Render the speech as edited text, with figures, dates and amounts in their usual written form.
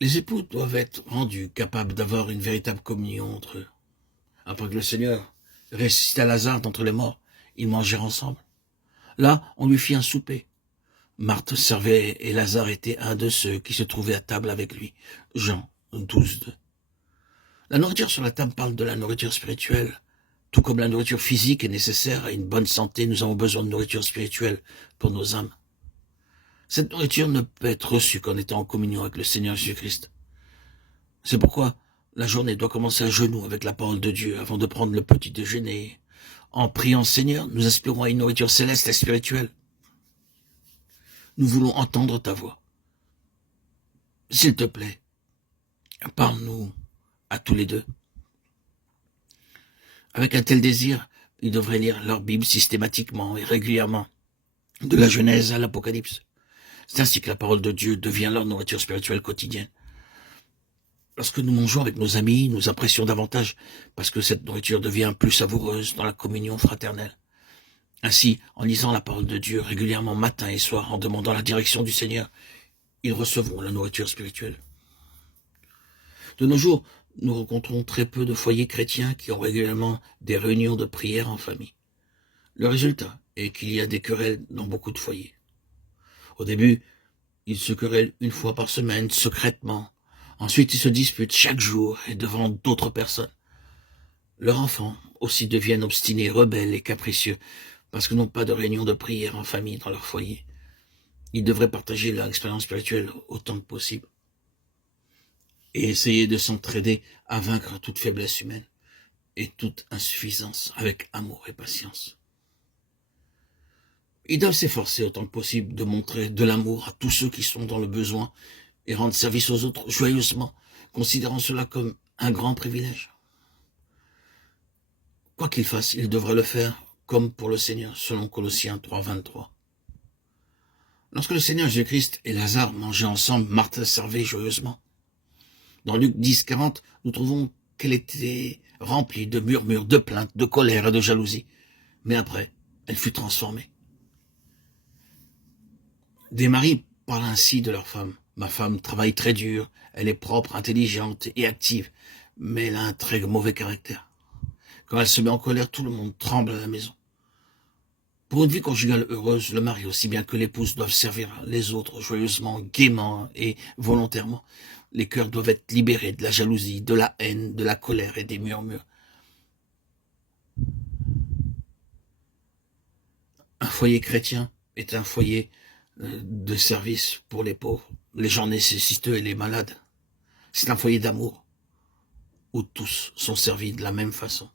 Les époux doivent être rendus capables d'avoir une véritable communion entre eux. Après que le Seigneur ressuscita Lazare d'entre les morts, ils mangèrent ensemble. Là, on lui fit un souper. Marthe servait et Lazare était un de ceux qui se trouvaient à table avec lui. Jean 12:2. La nourriture sur la table parle de la nourriture spirituelle. Tout comme la nourriture physique est nécessaire à une bonne santé, nous avons besoin de nourriture spirituelle pour nos âmes. Cette nourriture ne peut être reçue qu'en étant en communion avec le Seigneur Jésus-Christ. C'est pourquoi la journée doit commencer à genoux avec la parole de Dieu avant de prendre le petit déjeuner. En priant Seigneur, nous aspirons à une nourriture céleste et spirituelle. Nous voulons entendre ta voix. S'il te plaît, parle-nous à tous les deux. Avec un tel désir, ils devraient lire leur Bible systématiquement et régulièrement, de la Genèse à l'Apocalypse. C'est ainsi que la parole de Dieu devient leur nourriture spirituelle quotidienne. Lorsque nous mangeons avec nos amis, nous apprécions davantage parce que cette nourriture devient plus savoureuse dans la communion fraternelle. Ainsi, en lisant la parole de Dieu régulièrement matin et soir, en demandant la direction du Seigneur, ils recevront la nourriture spirituelle. De nos jours, nous rencontrons très peu de foyers chrétiens qui ont régulièrement des réunions de prière en famille. Le résultat est qu'il y a des querelles dans beaucoup de foyers. Au début, ils se querellent une fois par semaine, secrètement. Ensuite, ils se disputent chaque jour et devant d'autres personnes. Leurs enfants aussi deviennent obstinés, rebelles et capricieux parce qu'ils n'ont pas de réunion de prière en famille dans leur foyer. Ils devraient partager leur expérience spirituelle autant que possible et essayer de s'entraider à vaincre toute faiblesse humaine et toute insuffisance avec amour et patience. Ils doivent s'efforcer autant que possible de montrer de l'amour à tous ceux qui sont dans le besoin et rendre service aux autres joyeusement, considérant cela comme un grand privilège. Quoi qu'ils fassent, ils devraient le faire comme pour le Seigneur, selon Colossiens 3:23. Lorsque le Seigneur Jésus-Christ et Lazare mangeaient ensemble, Marthe servait joyeusement. Dans Luc 10:40, nous trouvons qu'elle était remplie de murmures, de plaintes, de colère et de jalousie. Mais après, elle fut transformée. Des maris parlent ainsi de leur femme. Ma femme travaille très dur, elle est propre, intelligente et active, mais elle a un très mauvais caractère. Quand elle se met en colère, tout le monde tremble à la maison. Pour une vie conjugale heureuse, le mari aussi bien que l'épouse doivent servir les autres joyeusement, gaiement et volontairement. Les cœurs doivent être libérés de la jalousie, de la haine, de la colère et des murmures. Un foyer chrétien est un foyer de service pour les pauvres, les gens nécessiteux et les malades. C'est un foyer d'amour où tous sont servis de la même façon.